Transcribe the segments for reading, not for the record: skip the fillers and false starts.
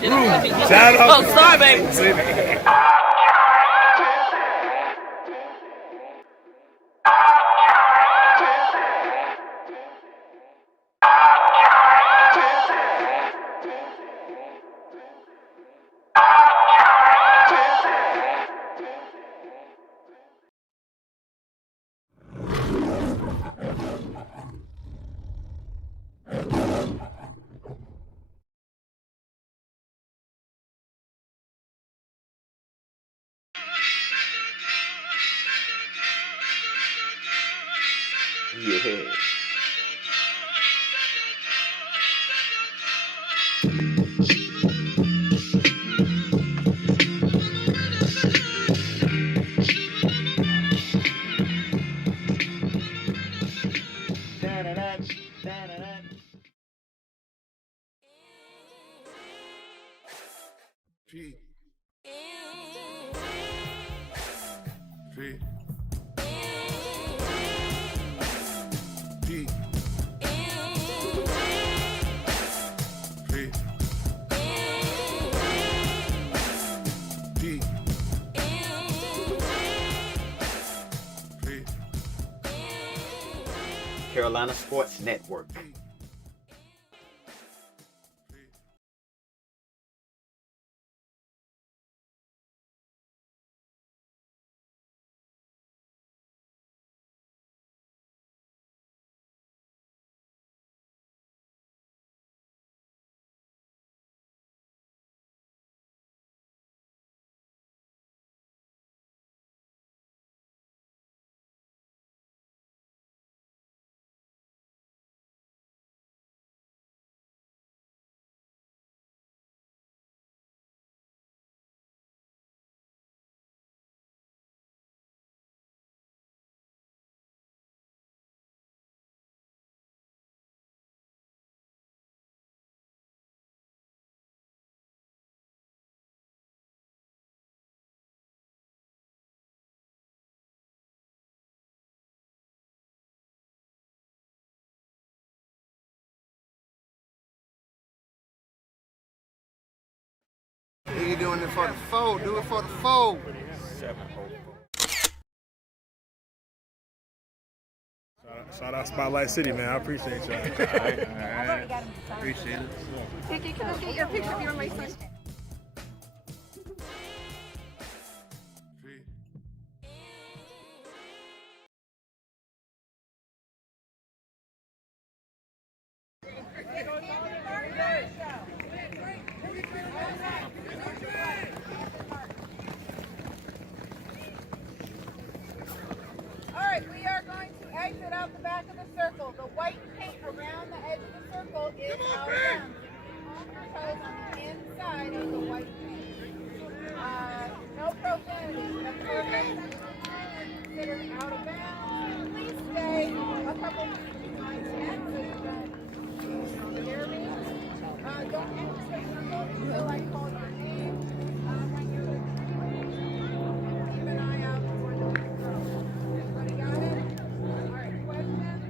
Shout out. Oh, sorry, baby. Yeah. P. P. P. P. P. P. Carolina Sports Network. You doing it for the foe, do it for the foe. 704. Shout out Spotlight City, man. I appreciate y'all. All right. Appreciate it. Vicky, can I get your picture of your license? Alright, we are going to exit out the back of the circle. The white paint around the edge of the circle is out of bounds. Keep your toes on the inside of the white paint. No profanity. The perfect considered out of bounds. Please stay a couple feet behind that so you don't hear me. Don't enter the circle until I call your name. When you're keep an eye out for the throw. Everybody got it? Alright, questions?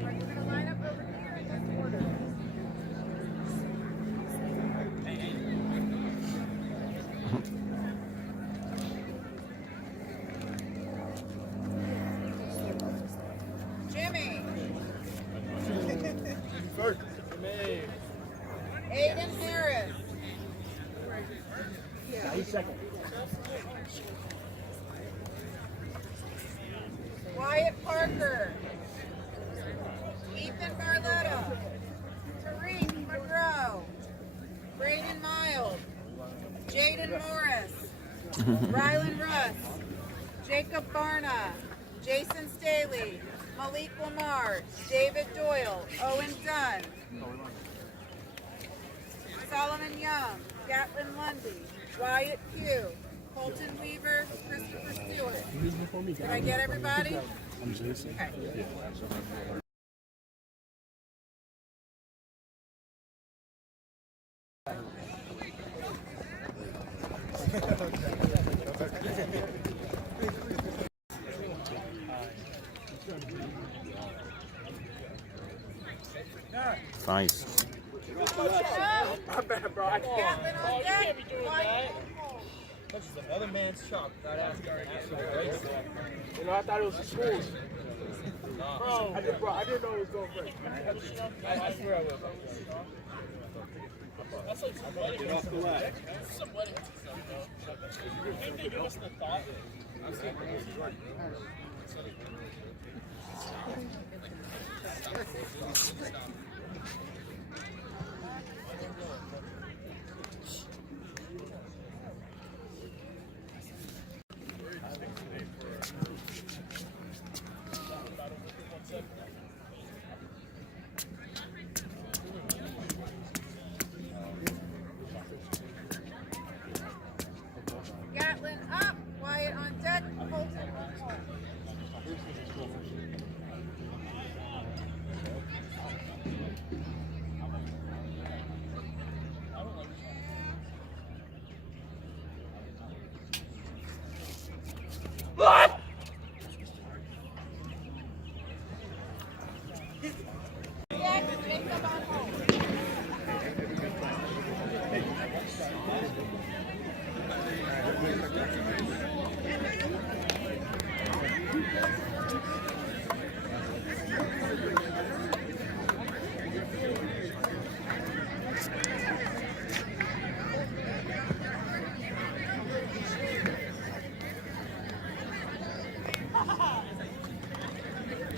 Alright, we're going to line up over here in this order. Jimmy. Aiden Harris. Wyatt Parker. Ethan Barletta. Tariq Monroe. Braden Miles. Jaden Morris. Rylan Russ. Jacob Barna. Jason Staley. Malik Lamar. David Doyle. Owen Dunn. Solomon Young. Gatlin Lundy. Wyatt Pugh. Colton Weaver. Christopher Stewart. Did I get everybody? I'm Jason. Okay. Nice. My bad, Gatlin on deck. White. That's just another man's shop. Not asking an actual race. You know, I thought it was the schools. Bro, I didn't know it was going great. I swear I will. That's like some wedding. Get off the lag. Some wedding stuff, bro. You think they give us the thought? Gatlin up. Wyatt on deck. Colton on hold. Jackson, Jacob on hold.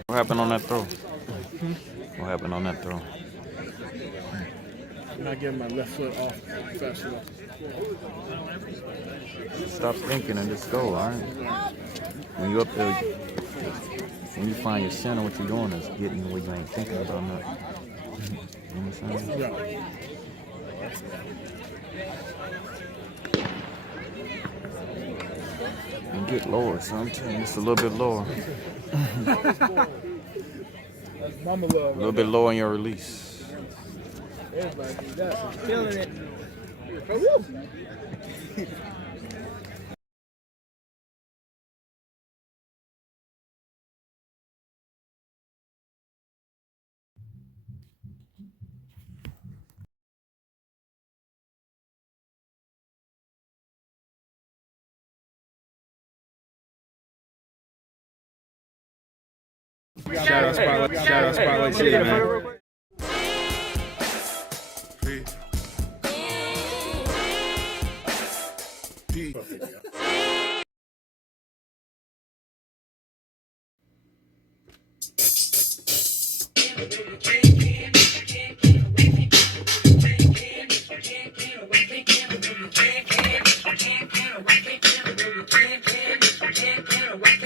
What happened on that throw? What happened on that throw? I'm not getting my left foot off fast enough. Stop thinking and just go, all right? When you up there, when you find your center, what you're doing is getting where you ain't thinking about nothing. You know what I'm saying? Yeah. And get lower, so I'm telling you, it's a little bit lower. That's mama love. A little bit lower in your release. Everybody do that. I'm feeling it. Shout out Spotlight City, man.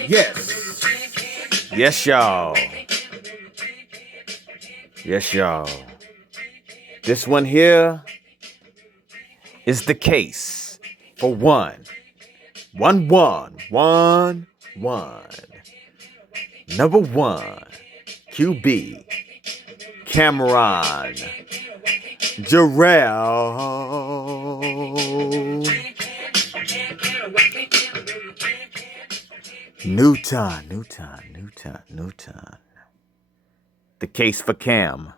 Yes. Yes, y'all. Yes, y'all. This one here is the case for one. Number one, QB, Cameron Jarrell Newton. The case for Cam,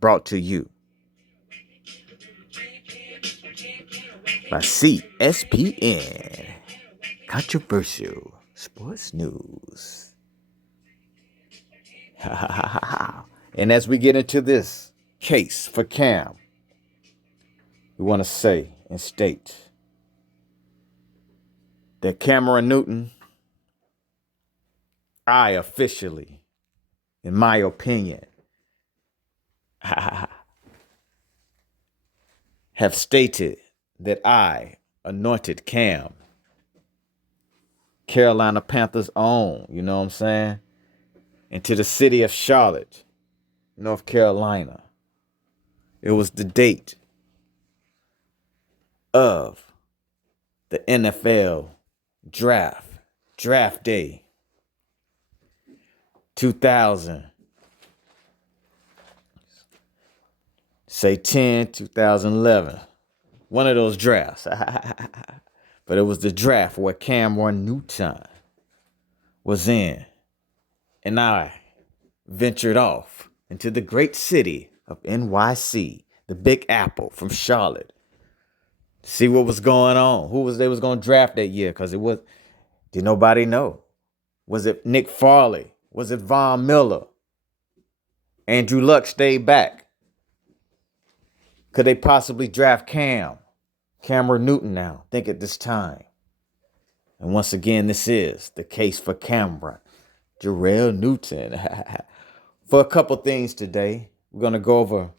brought to you by CSPN, controversial sports news. And as we get into this case for Cam, we want to say and state that Cameron Newton, I officially, in my opinion, have stated that I anointed Cam, Carolina Panthers' own, you know what I'm saying, into the city of Charlotte, North Carolina. It was the date of the NFL draft day, 2000. Say 2011. One of those drafts. But it was the draft where Cameron Newton was in. And I ventured off into the great city of NYC, the Big Apple from Charlotte. See what was going on. Who was they was going to draft that year? Because did nobody know? Was it Nick Farley? Was it Von Miller? Andrew Luck stayed back. Could they possibly draft Cameron Newton now? Think at this time. And once again, this is the case for Cameron. Jarrell Newton. For a couple things today, we're going to go over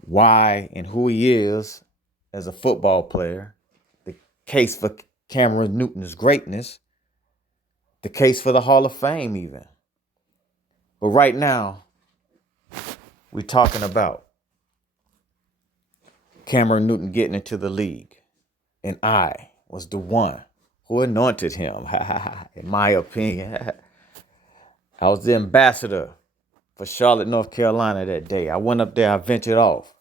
why and who he is as a football player, the case for Cameron Newton's greatness, the case for the Hall of Fame even. But right now, we're talking about Cameron Newton getting into the league. And I was the one who anointed him, in my opinion. I was the ambassador for Charlotte, North Carolina that day. I went up there, I ventured off.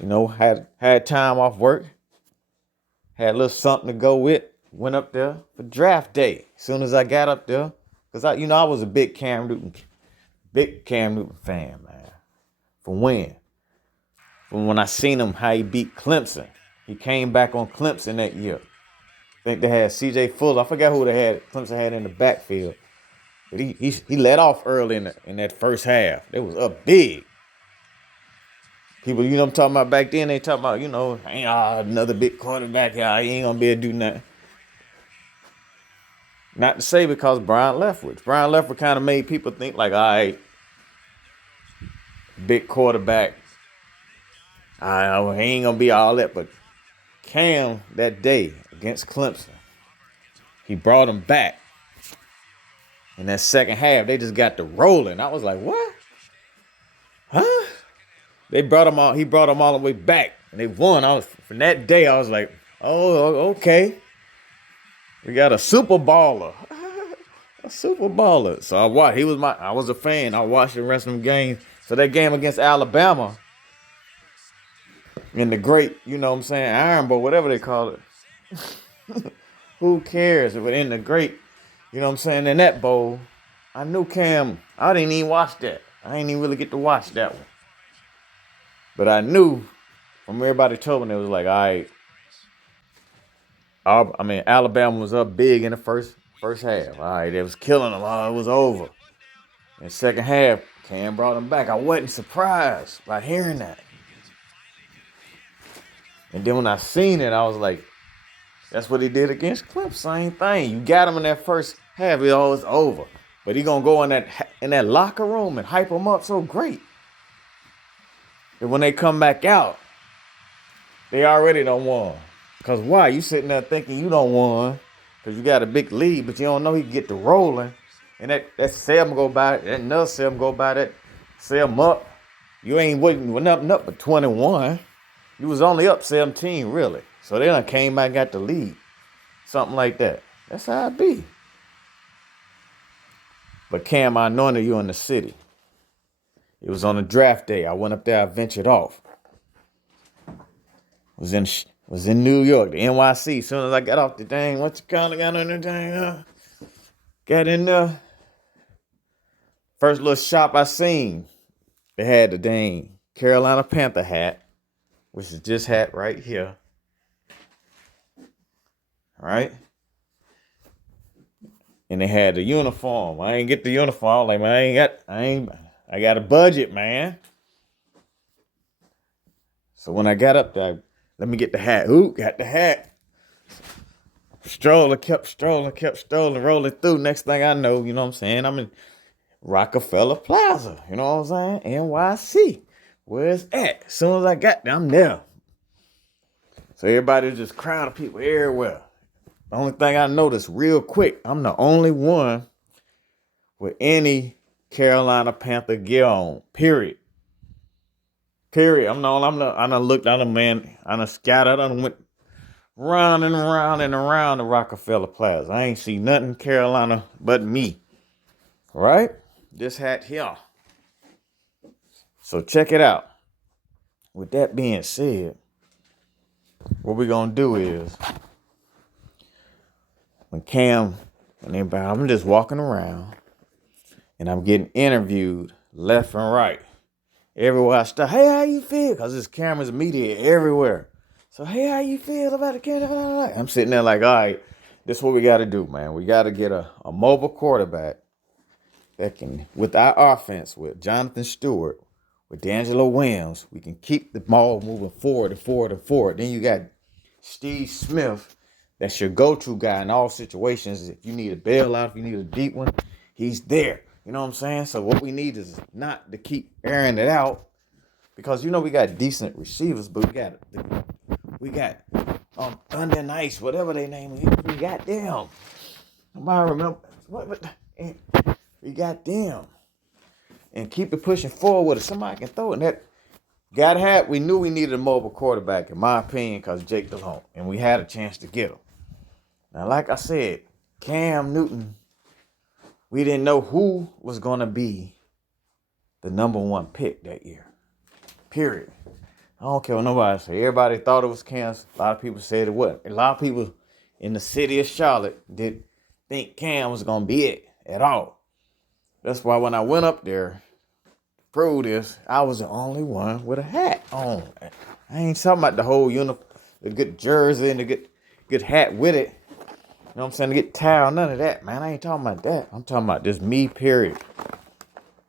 You know, had time off work, had a little something to go with, went up there for draft day. As soon as I got up there, because I was a big Cam Newton fan, man. From when? From when I seen him, how he beat Clemson. He came back on Clemson that year. I think they had C.J. Fuller. I forgot who Clemson had in the backfield. But he let off early in that first half. They was up big. People, I'm talking about back then, they talking about, ain't another big quarterback. He ain't going to be able to do nothing. Not to say because Brian Leftwich. Brian Leftwich kind of made people think like, all right, big quarterback. He ain't going to be all that. But Cam, that day against Clemson, he brought him back. In that second half, they just got to rolling. I was like, what? Huh? He brought them all the way back. And they won. From that day, I was like, oh, okay. We got a super baller. A super baller. So I watched. I was a fan. I watched the rest of them games. So that game against Alabama, in the great, Iron Bowl, whatever they call it. Who cares? But in the great, in that bowl, I knew Cam. I didn't even watch that. I didn't even really get to watch that one. But I knew from everybody told me, it was like, all right. Alabama was up big in the first half. All right, they was killing them. Oh, it was over. In the second half, Cam brought them back. I wasn't surprised by hearing that. And then when I seen it, I was like, that's what he did against Clemson. Same thing. You got him in that first half, it all was over. But he gonna go in that locker room and hype them up so great. And when they come back out, they already done won. Because why? You sitting there thinking you don't won because you got a big lead, but you don't know he can get the rolling. And that seven go by, that another seven go by, that seven up. You ain't went up but 21. You was only up 17, really. So they done came back and got the lead. Something like that. That's how it be. But Cam, I anointed you in the city. It was on a draft day. I went up there. I ventured off. Was in New York, the NYC. As soon as I got off the dang, got on the dang, got in there. First little shop I seen, they had the dang Carolina Panther hat, which is this hat right here. All right. And they had the uniform. I ain't get the uniform. Like, man, I got a budget, man. So when I got up there, let me get the hat. Ooh, got the hat. Kept strolling, rolling through. Next thing I know, I'm in Rockefeller Plaza. You know what I'm saying? NYC. Where's at? As soon as I got there, I'm there. So everybody's just crowd of people everywhere. The only thing I noticed real quick, I'm the only one with any Carolina Panther gear on. Period. I done looked at them, man. I done scattered. I done went round and around and around the Rockefeller Plaza. I ain't see nothing Carolina but me. Right? This hat here. So check it out. With that being said, what we're going to do is, I'm just walking around and I'm getting interviewed left and right. Everywhere I stop, hey, how you feel? Because there's cameras and media everywhere. So, hey, how you feel about the camera? I'm sitting there like, all right, this is what we got to do, man. We got to get a mobile quarterback that can, with our offense, with Jonathan Stewart, with D'Angelo Williams, we can keep the ball moving forward and forward and forward. Then you got Steve Smith, that's your go-to guy in all situations. If you need a bailout, if you need a deep one, he's there. You know what I'm saying? So what we need is not to keep airing it out, because we got decent receivers, but we got Thunder and Ice, whatever they name is. We got them. Nobody remember we got them. And keep it pushing forward. If somebody can throw it, we knew we needed a mobile quarterback, in my opinion, because Jake Delhomme, and we had a chance to get him. Now, like I said, Cam Newton, we didn't know who was going to be the number one pick that year. Period. I don't care what nobody say. Everybody thought it was Cam. A lot of people said it wasn't. A lot of people in the city of Charlotte didn't think Cam was going to be it at all. That's why when I went up there to prove this, I was the only one with a hat on. I ain't talking about the whole uniform, the good jersey and the good hat with it. You know what I'm saying? To get tired, none of that, man. I ain't talking about that. I'm talking about just me, period.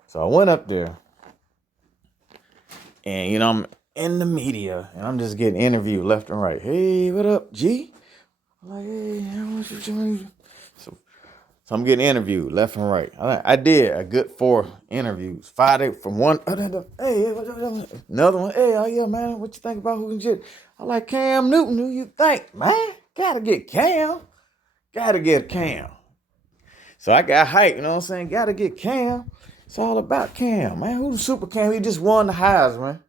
So I went up there, and, I'm in the media, and I'm just getting interviewed left and right. Hey, what up, G? I'm like, hey, what you doing? So I'm getting interviewed left and right. I did a good 4 interviews. 5 from one, hey, another one. Hey, oh yeah, man, what you think about who can shit? I like Cam Newton. Who you think, man? Gotta get Cam. Gotta get Cam. So I got hyped, you know what I'm saying? Gotta get Cam. It's all about Cam, man. Who's the super Cam? He just won the Heisman.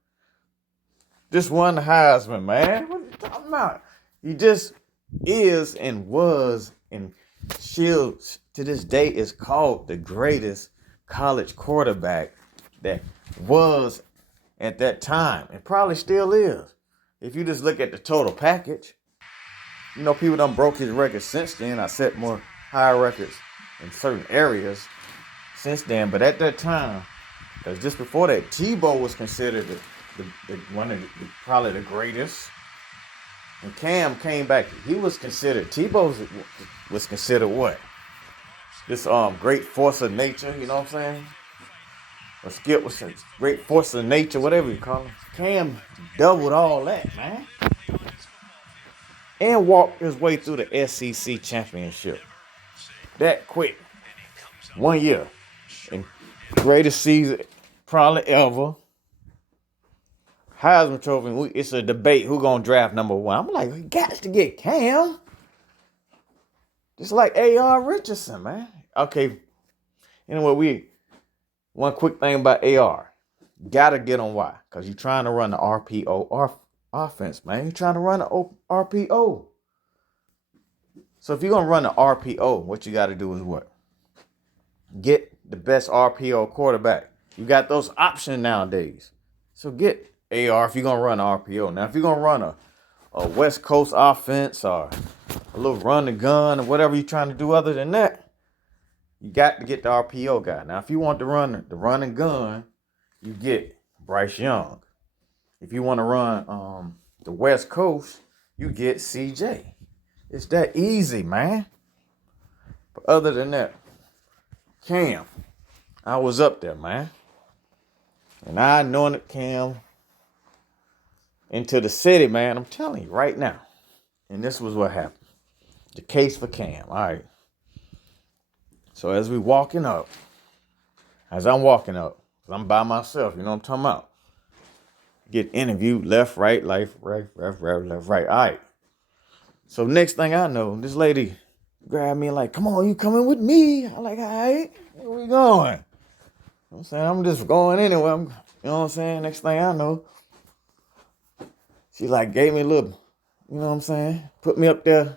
Just won the Heisman, man. What are you talking about? He just is and was and Shields to this day is called the greatest college quarterback that was at that time, and probably still is. If you just look at the total package, people done broke his record since then. I set more higher records in certain areas since then, but at that time, because just before that, Tebow was considered the one of probably the greatest. And Cam came back. He was considered, Tebow was considered what? This great force of nature, you know what I'm saying? Or Skip was a great force of nature, whatever you call him. Cam doubled all that, man. And walked his way through the SEC championship. That quick. 1 year. And greatest season probably ever. Heisman Trophy, it's a debate who gonna draft number 1. I'm like, we got to get Cam. Just like A.R. Richardson, man. Okay. Anyway, one quick thing about A.R. Gotta get on why. Because you're trying to run the RPO offense, man. You're trying to run the RPO. So if you're gonna run the RPO, what you gotta do is what? Get the best RPO quarterback. You got those options nowadays. So get AR if you're going to run RPO. Now, if you're going to run a West Coast offense or a little run and gun or whatever you're trying to do other than that, you got to get the RPO guy. Now, if you want to run the run and gun, you get Bryce Young. If you want to run the West Coast, you get CJ. It's that easy, man. But other than that, Cam, I was up there, man. And I anointed Cam into the city, man. I'm telling you right now. And this was what happened. The case for Cam. All right. So as I'm walking up, I'm by myself, you know what I'm talking about. Get interviewed left, right, left, right. All right. So next thing I know, this lady grabbed me and like, come on, you coming with me? I'm like, all right, where we going? You know what I'm saying? I'm just going anyway. You know what I'm saying? Next thing I know, she like gave me a little, you know what I'm saying? Put me up there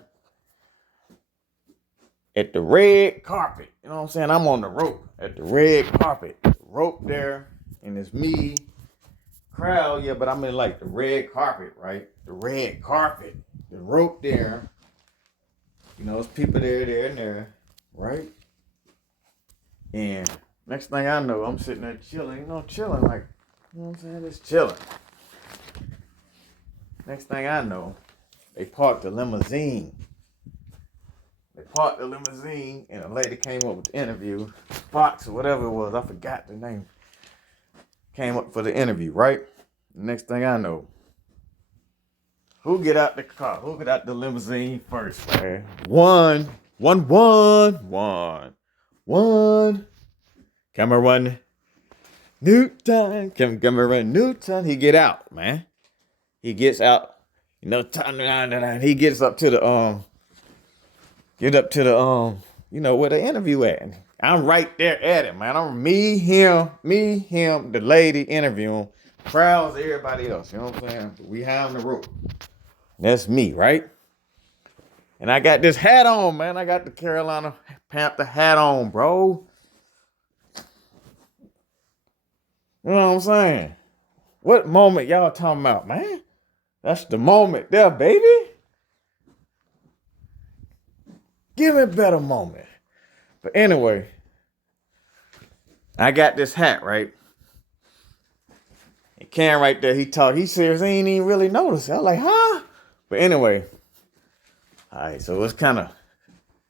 at the red carpet. You know what I'm saying? I'm on the rope at the red carpet. Rope there, and it's me. Crowd, yeah, but I'm in like the red carpet, right? The red carpet. The rope there. You know, it's people there, and there, right? And Next thing I know, I'm sitting there chilling, chilling like, you know what I'm saying? Just chilling. Next thing I know, they parked the limousine. And a lady came up with the interview. Fox or whatever it was, I forgot the name. Came up for the interview, right? Next thing I know, who get out the car? Who get out the limousine first, man? One. Cameron Newton. Cameron Newton. He get out, man. He gets out. He gets up to the where the interview at. I'm right there at it, man. I'm me, him, the lady interviewing, crowds, everybody else. You know what I'm saying? We have the rope. That's me, right? And I got this hat on, man. I got the Carolina Panther hat on, bro. You know what I'm saying? What moment y'all talking about, man? That's the moment there, baby. Give me a better moment. But anyway, I got this hat, right? And Cam right there, he serious, he ain't even really noticed. I was like, huh? But anyway, all right, so it's kind of,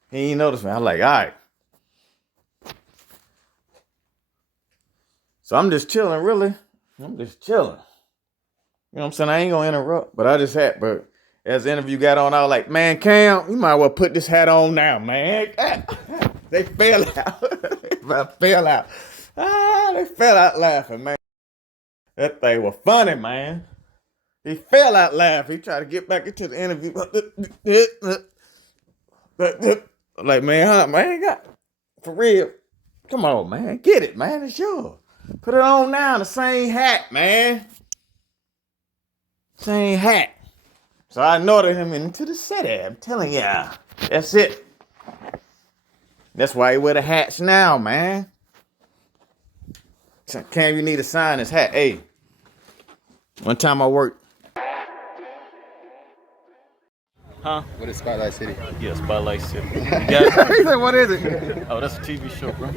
he ain't noticed me. I'm like, all right. So I'm just chilling, really. I'm just chilling. You know what I'm saying? I ain't gonna interrupt, but as the interview got on, I was like, man, Cam, you might well put this hat on now, man. They fell out. They fell out laughing, man. That thing was funny, man. He fell out laughing. He tried to get back into the interview. Like, man, for real. Come on, man. Get it, man. It's yours. Put it on now. The same hat, man. Same hat. So I noted him into the city. I'm telling ya. That's it. That's why he wear the hats now, man. Cam, you need to sign his hat. Hey. One time I worked. Huh? What is Spotlight City? Yeah, Spotlight City. You got it? He said, what is it? Oh, that's a TV show, bro.